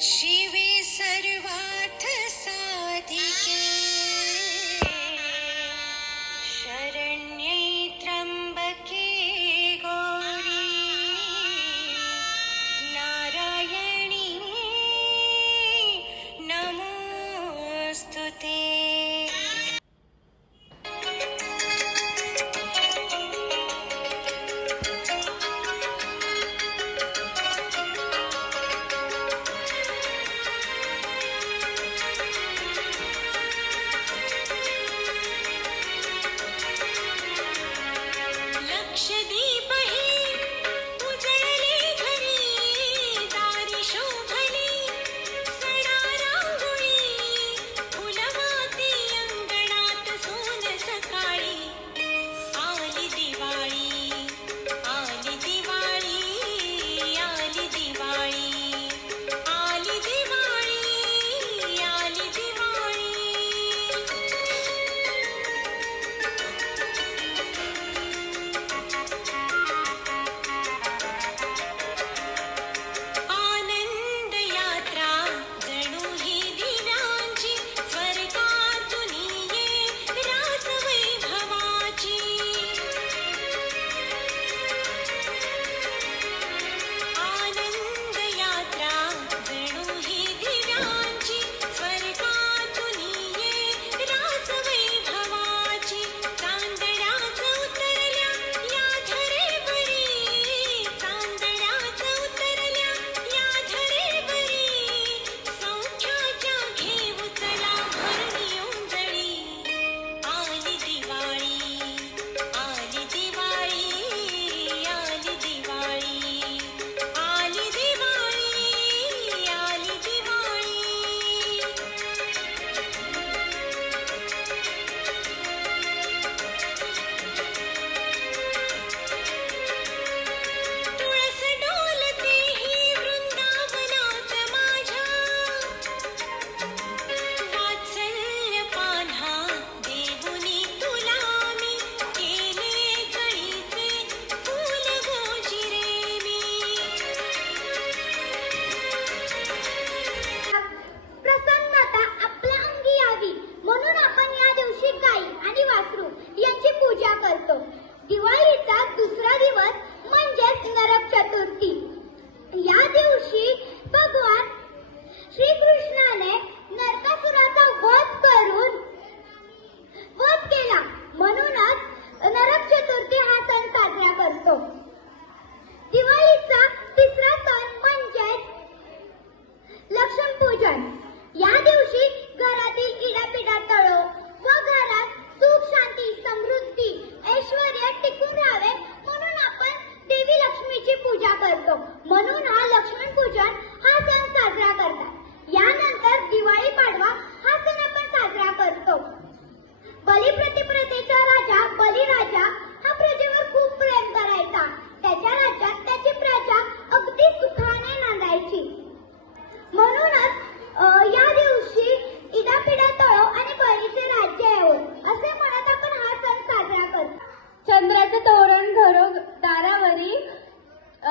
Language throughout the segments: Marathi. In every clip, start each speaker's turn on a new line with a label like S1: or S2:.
S1: She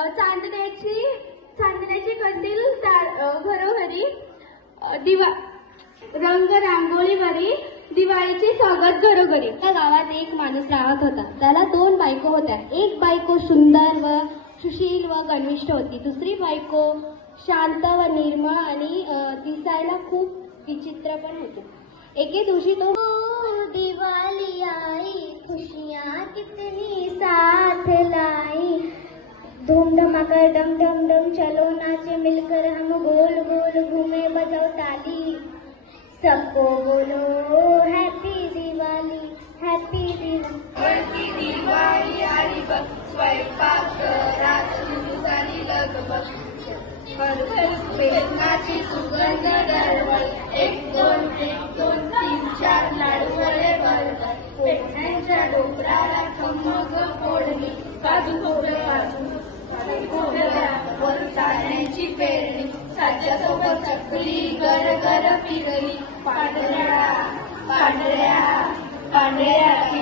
S1: चांदण्याची चांदण्याची कंदील घरोघरी दिवा रंग रांगोळीवरी दिवाळीची स्वागत घरोघरी. त्या गावात एक माणूस राहत होता. त्याला दोन बायको होत्या. एक बायको सुंदर व सुशील व गणविष्ठ होती. दुसरी बायको शांत व निर्मळ आणि दिसायला खूप विचित्र पण होती. एके दिवशी तो दिवाळी आई खुशिया कितनी साथ लाई. धूम धमाकर डम डम डम चलो नाचे मिलकर हम गोल गोल घूमे बजाओ ताली। सबको बोलो हैप्पी दिवाली हैप्पी दिवाली
S2: दिवाळी आली बघ स्वयंपाक घरात सुरू झाली लगबग भरभर बेसनाची सुगंध दरवळ एक दोन एक दोन तीन चार लाडवळे वळे भरतात पेठ्यांच्या डोकराला खमग फोडणी बाजू खोबरं बाजू ताऱ्यांची पेरणी साच्यासोबत चकली गर गर फिरली पांढऱ्या पांढऱ्या पांढऱ्या